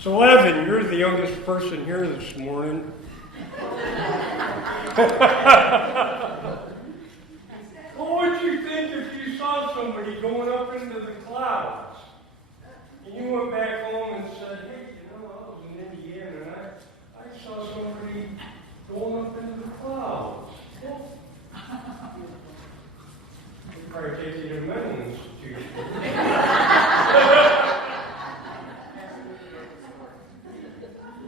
So, Evan, you're the youngest person here this morning. What would you think if you saw somebody going up into the clouds? And you went back home and said, hey, I was in Indiana and I saw somebody going up into the clouds. Well, they'd probably take you to a mental institution.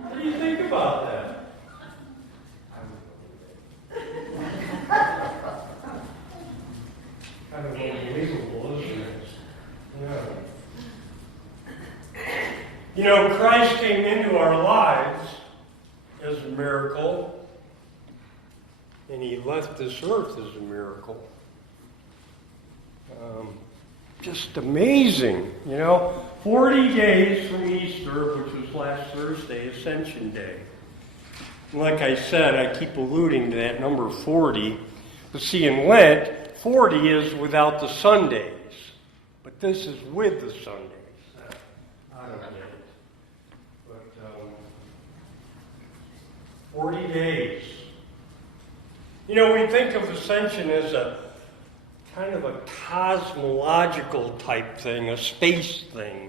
What do you think about that? Kind of unbelievable, isn't it? Yeah. You know, Christ came into our lives as a miracle, and he left this earth as a miracle. Just amazing, 40 days from Easter, which was last Thursday, Ascension Day. And like I said, I keep alluding to that number 40. But see, in Lent, 40 is without the Sundays. But this is with the Sundays. I don't get it. But 40 days. We think of Ascension as a kind of a cosmological type thing, a space thing,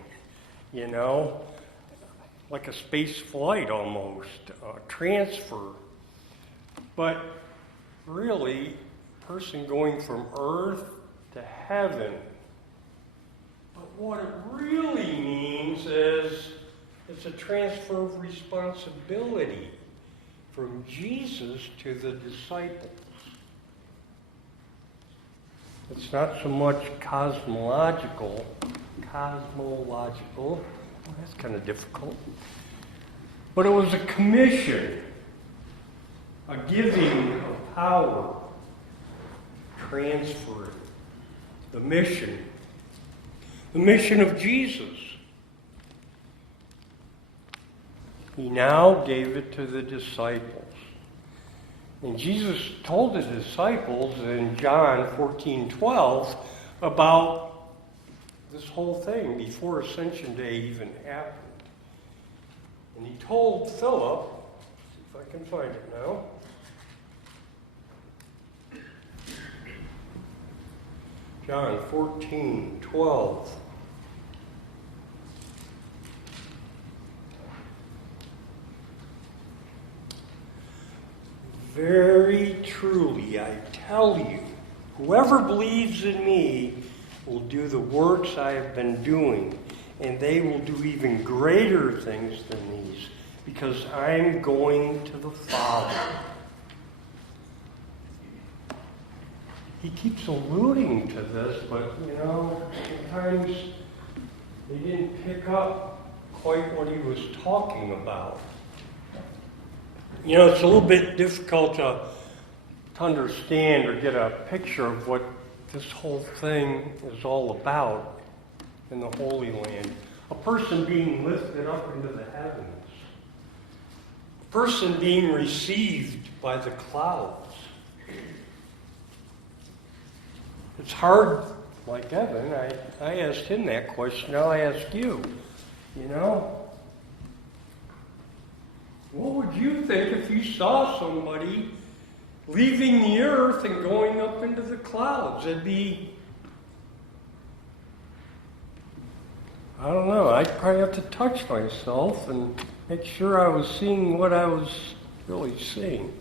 like a space flight almost, a transfer. But really, a person going from earth to heaven. But what it really means is it's a transfer of responsibility from Jesus to the disciples. It's not so much cosmological. Well, that's kind of difficult. But it was a commission, a giving of power, transferring the mission of Jesus. He now gave it to the disciples. And Jesus told the disciples in John 14:12 about this whole thing before Ascension Day even happened. And he told Philip, see if I can find it now. John 14:12. Very truly, I tell you, whoever believes in me will do the works I have been doing, and they will do even greater things than these, because I'm going to the Father. He keeps alluding to this, but, sometimes they didn't pick up quite what he was talking about. It's a little bit difficult to understand or get a picture of what this whole thing is all about in the Holy Land. A person being lifted up into the heavens. A person being received by the clouds. It's hard, like Evan, I asked him that question, now I ask you, What would you think if you saw somebody leaving the earth and going up into the clouds? It'd be, I don't know, I'd probably have to touch myself and make sure I was seeing what I was really seeing.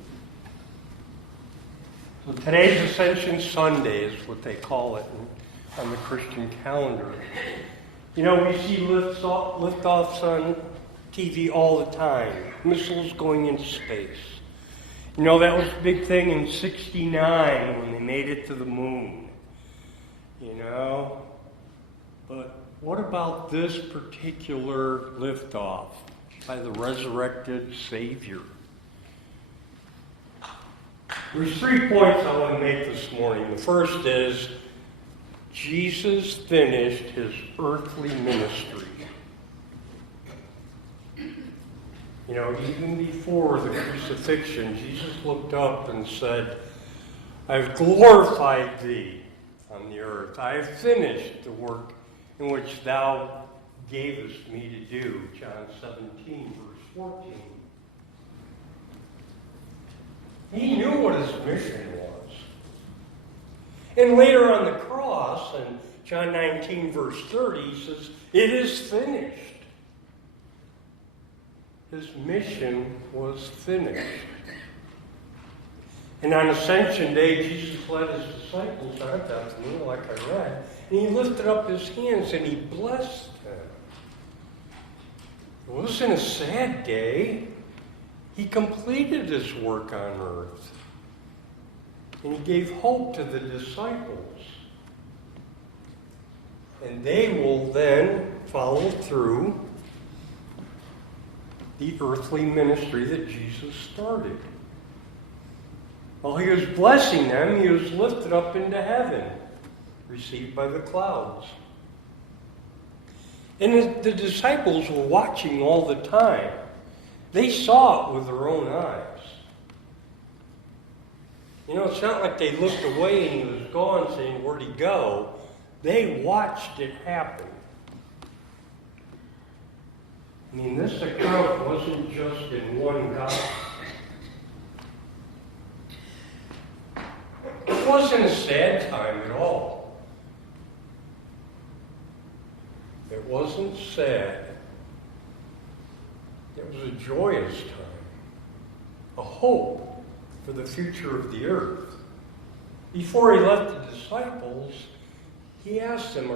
So today's Ascension Sunday is what they call it on the Christian calendar. We see liftoffs on TV all the time. Missiles going into space. That was a big thing in '69 when they made it to the moon. But what about this particular liftoff by the resurrected Savior? There's 3 points I want to make this morning. The first is Jesus finished his earthly ministry. Even before the crucifixion, Jesus looked up and said, I've glorified thee on the earth. I have finished the work in which thou gave us me to do, John 17, verse 14. He knew what his mission was. And later on the cross, in John 19, verse 30, he says, "It is finished." His mission was finished. And on Ascension Day, Jesus led his disciples out that meal, like I read, and he lifted up his hands and he blessed them. It wasn't a sad day. He completed his work on earth. And he gave hope to the disciples. And they will then follow through the earthly ministry that Jesus started. While he was blessing them, he was lifted up into heaven, received by the clouds. And the disciples were watching all the time. They saw it with their own eyes. You know, it's not like they looked away and he was gone saying, "Where'd he go?" They watched it happen. I mean, this account wasn't just in one gospel. It wasn't a sad time at all. It wasn't sad. It was a joyous time, a hope for the future of the earth. Before he left the disciples, he asked them,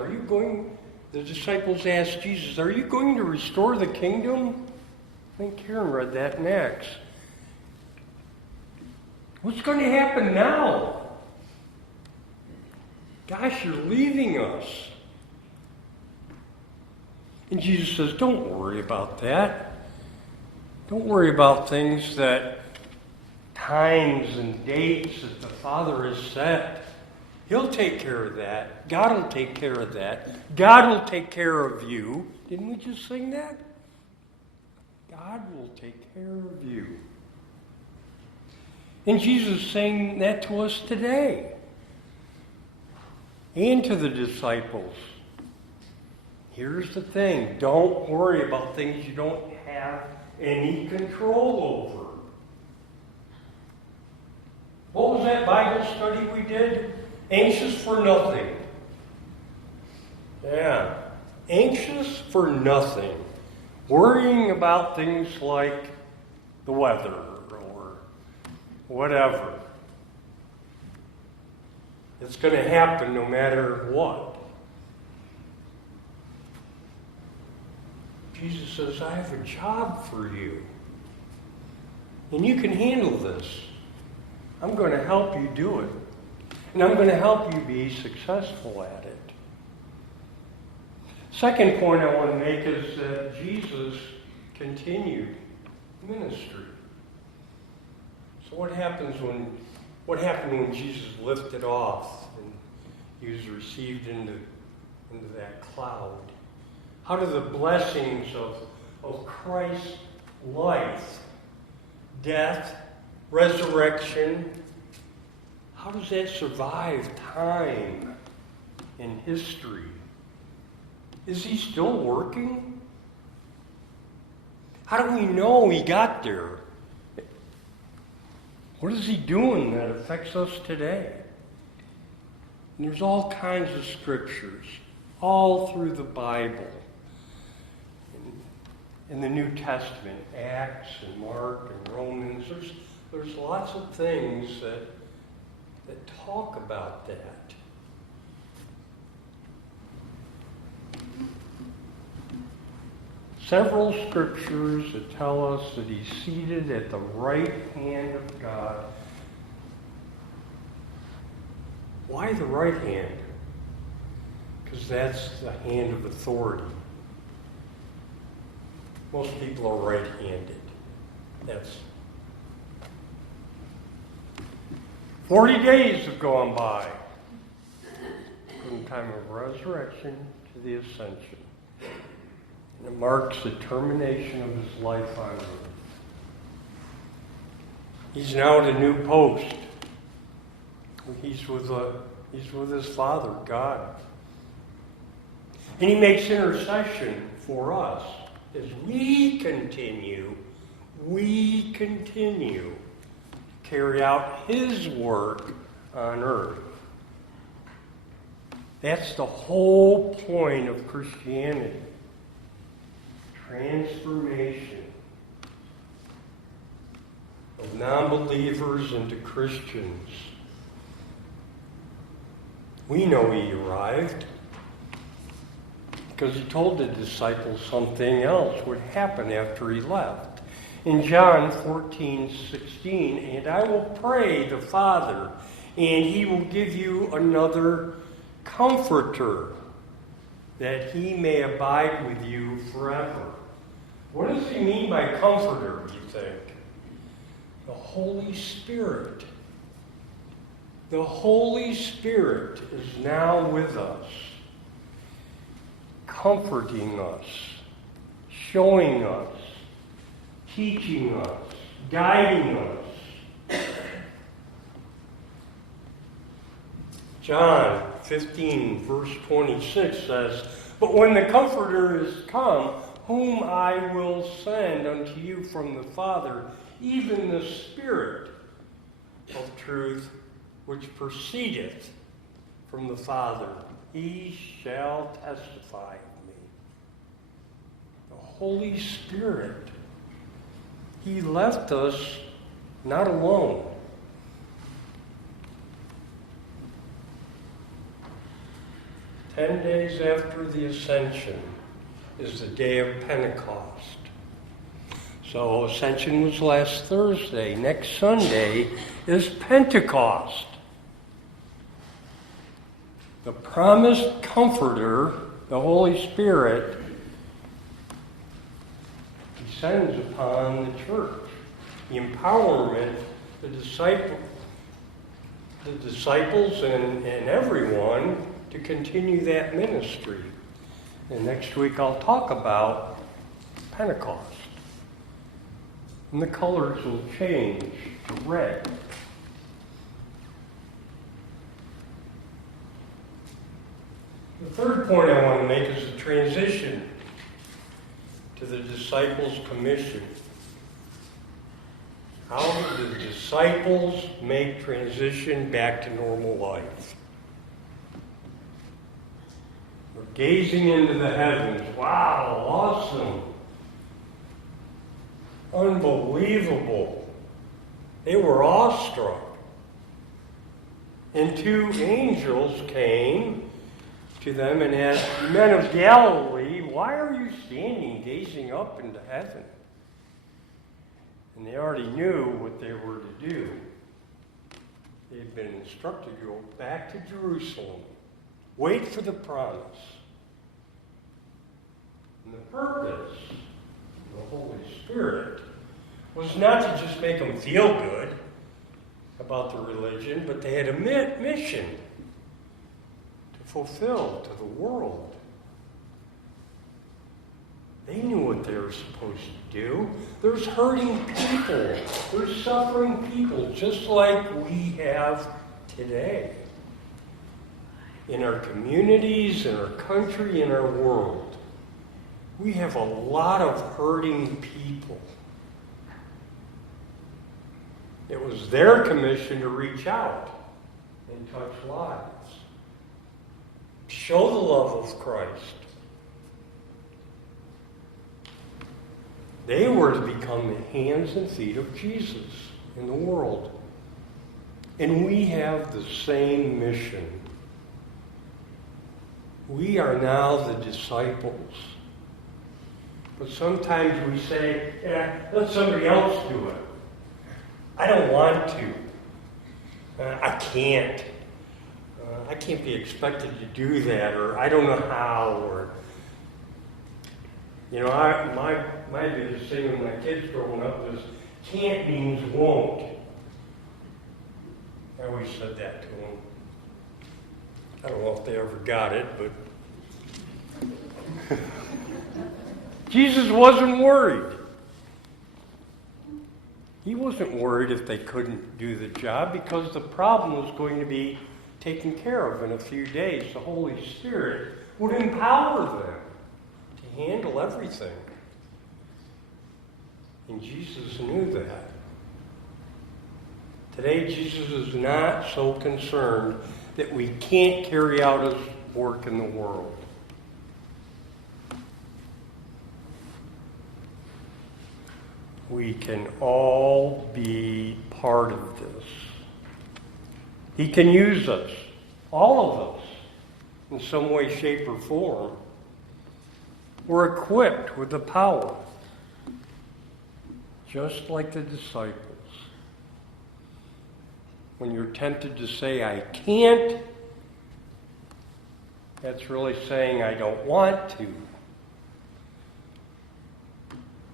the disciples asked Jesus, "Are you going to restore the kingdom?" I think Karen read that next. What's going to happen now? Gosh, you're leaving us. And Jesus says, "Don't worry about that. Don't worry about things that times and dates that the Father has set. He'll take care of that. God will take care of that. God will take care of you." Didn't we just sing that? God will take care of you. And Jesus is saying that to us today. And to the disciples. Here's the thing. Don't worry about things you don't have any control over. What was that Bible study we did? Anxious for nothing. Yeah. Anxious for nothing. Worrying about things like the weather or whatever. It's going to happen no matter what. Jesus says, "I have a job for you. And you can handle this. I'm going to help you do it. And I'm going to help you be successful at it." Second point I want to make is that Jesus continued ministry. So what happened when Jesus lifted off and he was received into that cloud? How do the blessings of Christ's life, death, resurrection, how does that survive time and history? Is he still working? How do we know he got there? What is he doing that affects us today? And there's all kinds of scriptures all through the Bible. In the New Testament, Acts and Mark and Romans, there's lots of things that talk about that. Several scriptures that tell us that he's seated at the right hand of God. Why the right hand? Because that's the hand of authority. Most people are right-handed. That's 40 days have gone by from the time of resurrection to the ascension. And it marks the termination of his life on earth. He's now at a new post. He's with his Father, God. And he makes intercession for us. As we continue to carry out his work on earth. That's the whole point of Christianity. Transformation of non-believers into Christians. We know he arrived because he told the disciples something else would happen after he left. In John 14:16, and I will pray the Father, and he will give you another comforter, that he may abide with you forever. What does he mean by comforter, do you think? The Holy Spirit. The Holy Spirit is now with us, comforting us, showing us, teaching us, guiding us. John 15, verse 26 says, "But when the Comforter is come, whom I will send unto you from the Father, even the Spirit of truth, which proceedeth from the Father, he shall testify of me." The Holy Spirit. He left us not alone. "10 days after the Ascension is the day of Pentecost. So Ascension was last Thursday. Next Sunday is Pentecost. The promised Comforter, the Holy Spirit, descends upon the church. The empowerment, the disciples and everyone to continue that ministry. And next week I'll talk about Pentecost. And the colors will change to red. The third point I want to make is the transition to the disciples' commission. How do the disciples make transition back to normal life? We're gazing into the heavens. Wow, awesome. Unbelievable. They were awestruck. And 2 angels came to them and asked, "Men of Galilee, why are you standing gazing up into heaven?" And they already knew what they were to do. They had been instructed to go back to Jerusalem, wait for the promise. And the purpose of the Holy Spirit was not to just make them feel good about the religion, but they had a mission to fulfill to the world. They knew what they were supposed to do. There's hurting people. There's suffering people, just like we have today. In our communities, in our country, in our world. We have a lot of hurting people. It was their commission to reach out and touch lives. Show the love of Christ. They were to become the hands and feet of Jesus in the world. And we have the same mission. We are now the disciples. But sometimes we say, let somebody else do it. I don't want to. I can't. I can't be expected to do that, or I don't know how, or... You know, my biggest thing with my kids growing up was, can't means won't. I always said that to them. I don't know if they ever got it, but... Jesus wasn't worried. He wasn't worried if they couldn't do the job, because the problem was going to be taken care of in a few days. The Holy Spirit would empower them to handle everything. And Jesus knew that. Today, Jesus is not so concerned that we can't carry out his work in the world. We can all be part of this. He can use us, all of us, in some way, shape, or form. We're equipped with the power, just like the disciples. When you're tempted to say, I can't, that's really saying, I don't want to.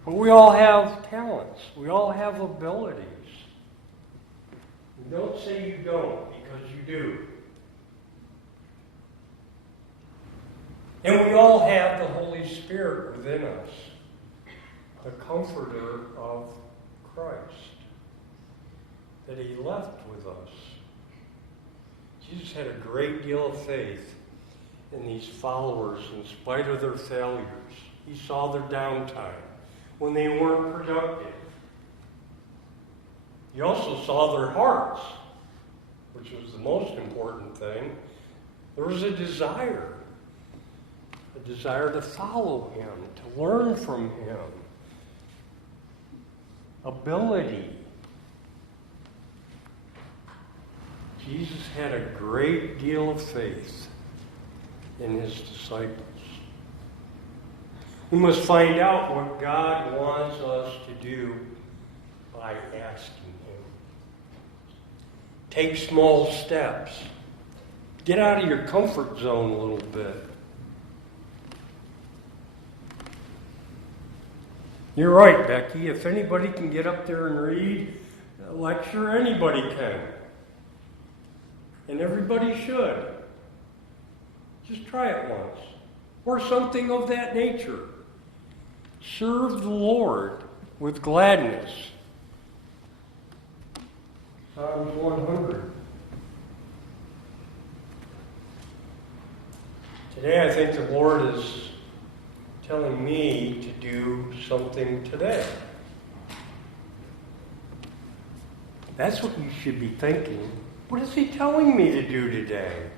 But we all have talents. We all have abilities. And don't say you don't, because you do. And we all have the Holy Spirit within us, the comforter of Christ, that he left with us. Jesus had a great deal of faith in these followers in spite of their failures. He saw their downtime when they weren't productive. He also saw their hearts, which was the most important thing. There was a desire to follow him, to learn from him, ability. Jesus had a great deal of faith in his disciples. We must find out what God wants us to do by asking him. Take small steps. Get out of your comfort zone a little bit. You're right, Becky. If anybody can get up there and read a lecture, anybody can. And everybody should. Just try it once. Or something of that nature. Serve the Lord with gladness. Psalms 100. Today I think the Lord is telling me to do something today. That's what you should be thinking. What is he telling me to do today?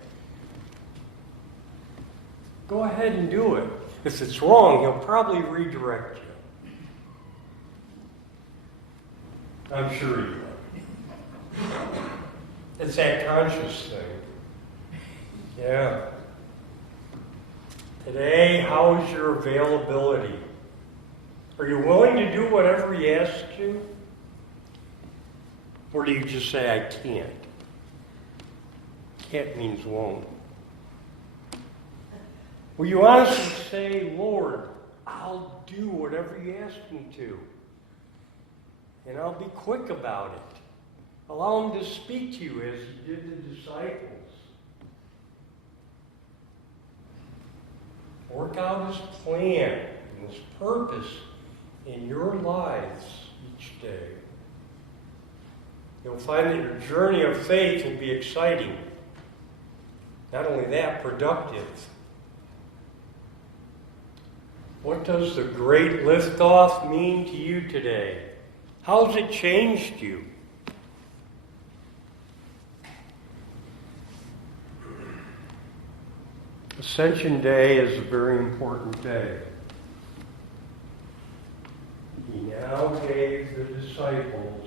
Go ahead and do it. If it's wrong, he'll probably redirect you. I'm sure he will. It's that conscious thing. Yeah. Today, how is your availability? Are you willing to do whatever he asks you? Or do you just say, I can't? Can't means won't. Will you honestly say, Lord, I'll do whatever you ask me to. And I'll be quick about it. Allow him to speak to you as he did the disciples. Work out his plan and his purpose in your lives each day. You'll find that your journey of faith will be exciting. Not only that, productive. What does the great liftoff mean to you today? How has it changed you? Ascension Day is a very important day. He now gave the disciples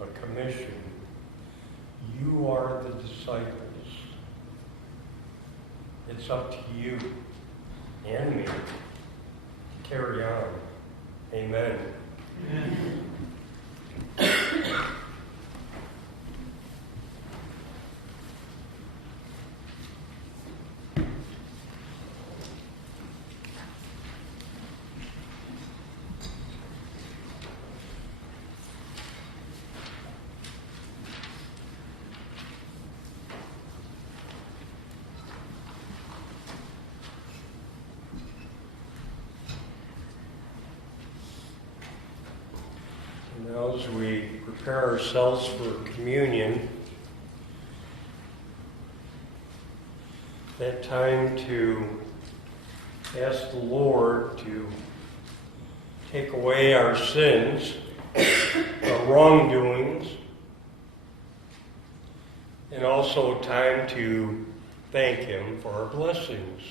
a commission. You are the disciples. It's up to you and me to carry on. Amen. Amen. Now, as we prepare ourselves for communion, that time to ask the Lord to take away our sins, our wrongdoings, and also time to thank Him for our blessings.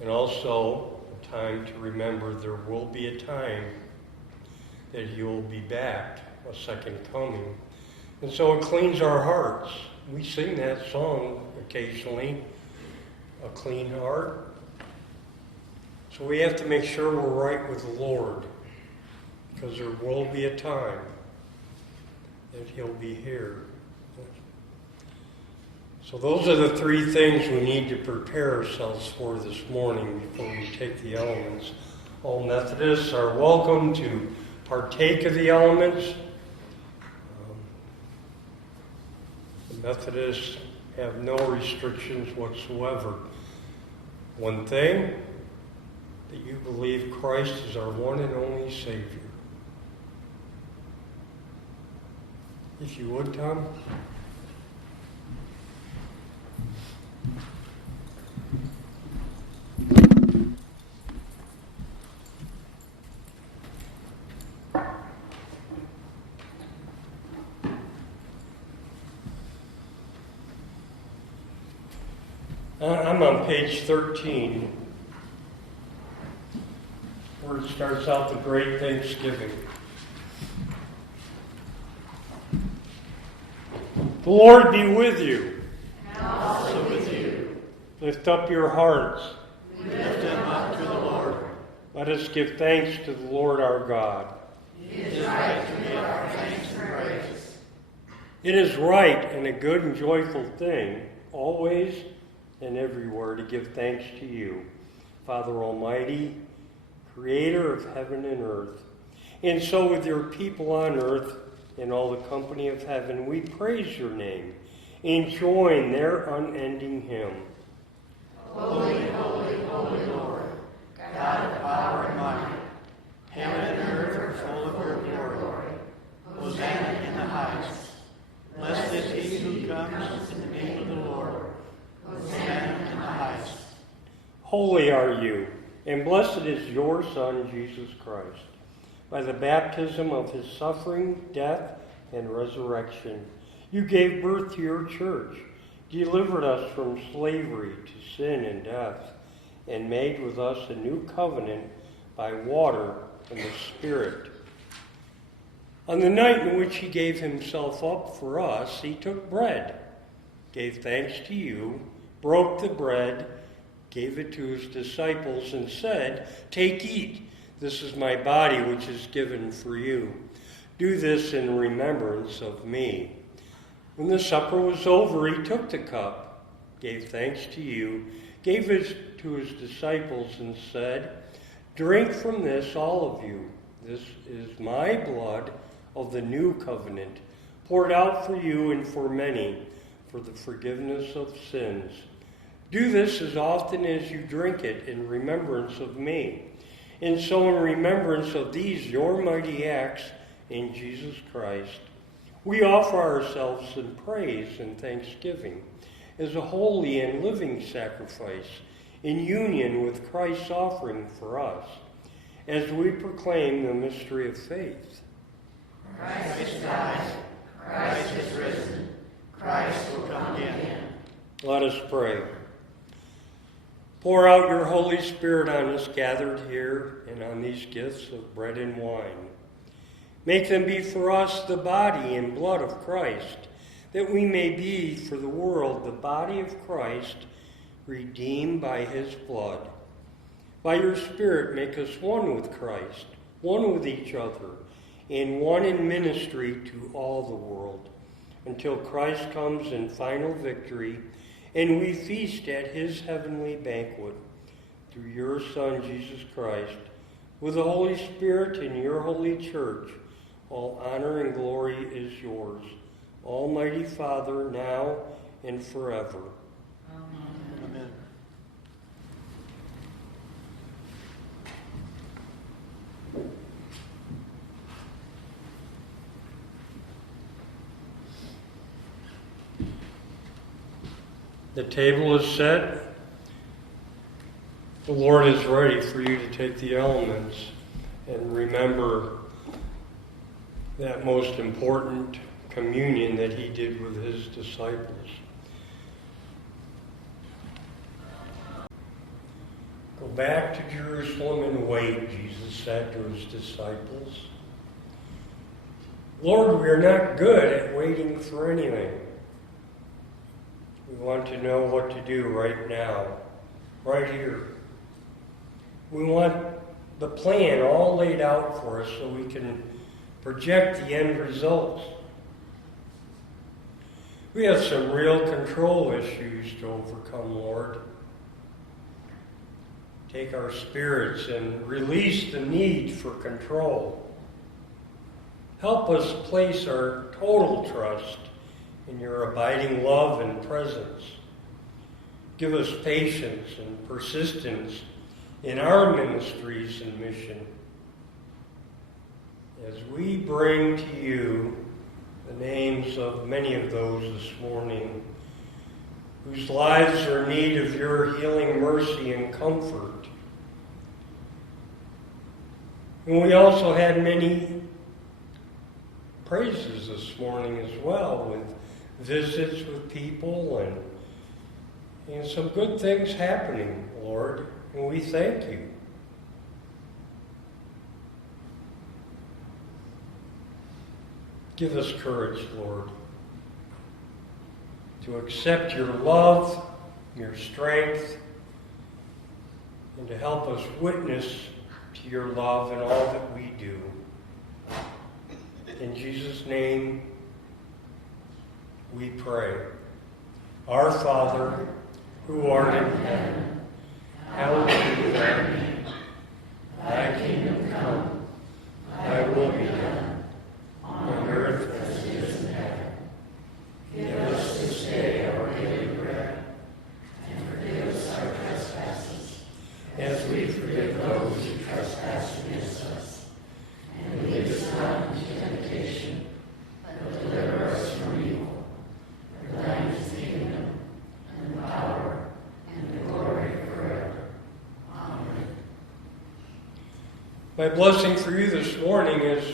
And also a time to remember there will be a time that He will be back, a second coming. And so it cleans our hearts. We sing that song occasionally, a clean heart. So we have to make sure we're right with the Lord, because there will be a time that He'll be here. So those are the three things we need to prepare ourselves for this morning before we take the elements. All Methodists are welcome to partake of the elements. The Methodists have no restrictions whatsoever. One thing, that you believe Christ is our one and only Savior. If you would, Tom. I'm on page 13, where it starts out the Great Thanksgiving. The Lord be with you. And also with you. Lift up your hearts. We lift them up to the Lord. Let us give thanks to the Lord our God. It is right to give our thanks and praise. It is right and a good and joyful thing, always and everywhere, to give thanks to you, Father Almighty, Creator of heaven and earth. And so with your people on earth and all the company of heaven, we praise your name and join their unending hymn. Holy, holy, holy Lord, God of power and might, heaven and earth are full of your glory. Hosanna in the highest. Blessed is he who comes in the name of the Lord. Hosanna in the highest. Holy are you, and blessed is your Son, Jesus Christ. By the baptism of his suffering, death, and resurrection, you gave birth to your church, delivered us from slavery to sin and death, and made with us a new covenant by water and the Spirit. On the night in which he gave himself up for us, he took bread, gave thanks to you, broke the bread, gave it to his disciples, and said, "Take, eat. This is my body, which is given for you. Do this in remembrance of me." When the supper was over, he took the cup, gave thanks to you, gave it to his disciples, and said, "Drink from this, all of you. This is my blood of the new covenant, poured out for you and for many for the forgiveness of sins. Do this as often as you drink it in remembrance of me. And so in remembrance of these your mighty acts in Jesus Christ, we offer ourselves in praise and thanksgiving as a holy and living sacrifice in union with Christ's offering for us, as we proclaim the mystery of faith. Christ is died. Christ is risen. Christ will come again. Let us pray. Pour out your Holy Spirit on us gathered here and on these gifts of bread and wine. Make them be for us the body and blood of Christ, that we may be for the world the body of Christ, redeemed by his blood. By your Spirit, make us one with Christ, one with each other, and one in ministry to all the world, until Christ comes in final victory, and we feast at his heavenly banquet. Through your Son, Jesus Christ, with the Holy Spirit in your holy church, all honor and glory is yours, Almighty Father, now and forever. Amen. Amen. The The table is set. The Lord is ready for you to take the elements and remember that most important communion that he did with his disciples. Go back to Jerusalem and wait, Jesus said to his disciples. Lord, we are not good at waiting for anything. We want to know what to do right now, right here. We want the plan all laid out for us so we can project the end results. We have some real control issues to overcome, Lord. Take our spirits and release the need for control. Help us place our total trust in your abiding love and presence. Give us patience and persistence in our ministries and mission. As we bring to you the names of many of those this morning whose lives are in need of your healing mercy and comfort. And we also had many praises this morning as well, with visits with people and some good things happening, Lord, and we thank you. Give us courage, Lord, to accept your love, your strength, and to help us witness to your love in all that we do. In Jesus' name, we pray. Our Father, who art in heaven, hallowed be thy name. Thy kingdom come, thy will be done, on earth as it is in heaven. Give us this day our daily bread, and forgive us our trespasses, as we forgive those who trespass against us. And lead us not into temptation, but deliver us from evil. For thine is the kingdom, and the power, and the glory forever. Amen. My blessing for you this morning is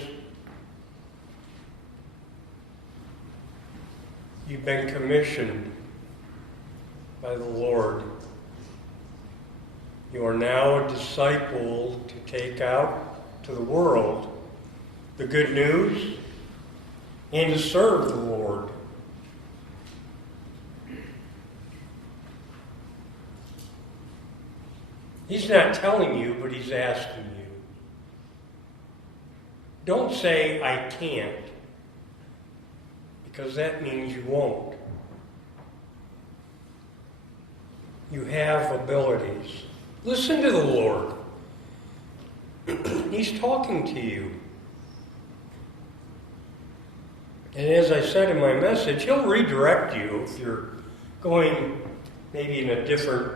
you've been commissioned by the Lord. You are now a disciple to take out to the world the good news and to serve the Lord. He's not telling you, but he's asking you. Don't say, I can't, because that means you won't. You have abilities. Listen to the Lord. He's talking to you. And as I said in my message, he'll redirect you if you're going maybe in a different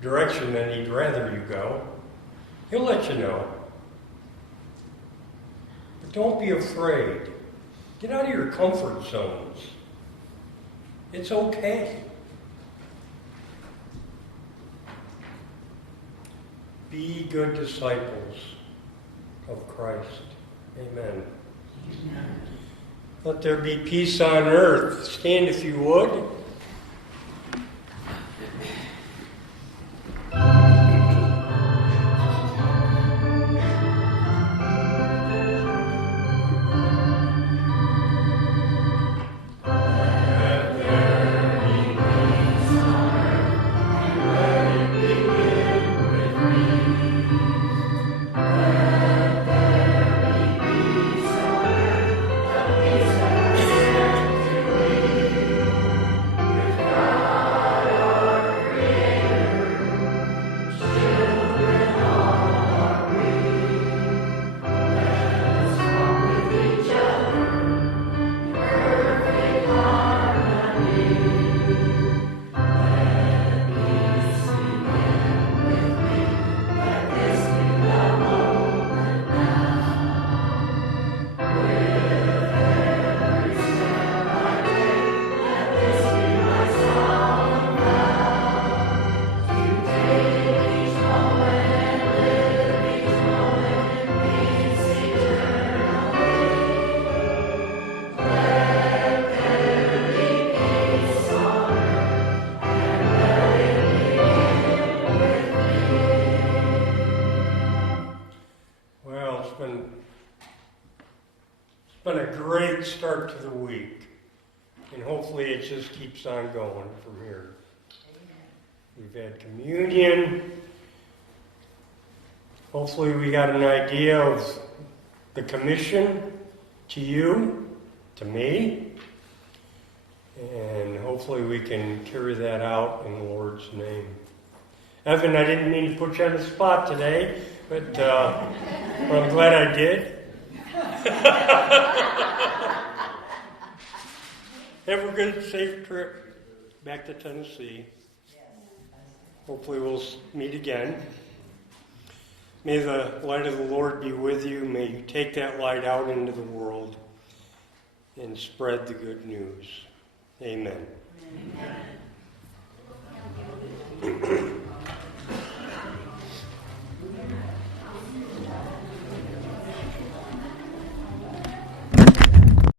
direction than he'd rather you go. He'll let you know. But don't be afraid. Get out of your comfort zones. It's okay. Be good disciples of Christ. Amen. Amen. Let there be peace on earth. Stand if you would. been a great start to the week. And hopefully it just keeps on going from here. We've had communion. Hopefully we got an idea of the commission to you, to me. And hopefully we can carry that out in the Lord's name. Evan, I didn't mean to put you on the spot today, but I'm glad I did. Have a good, safe trip back to Tennessee. Hopefully we'll meet again. May the light of the Lord be with you. May you take that light out into the world and spread the good news. Amen.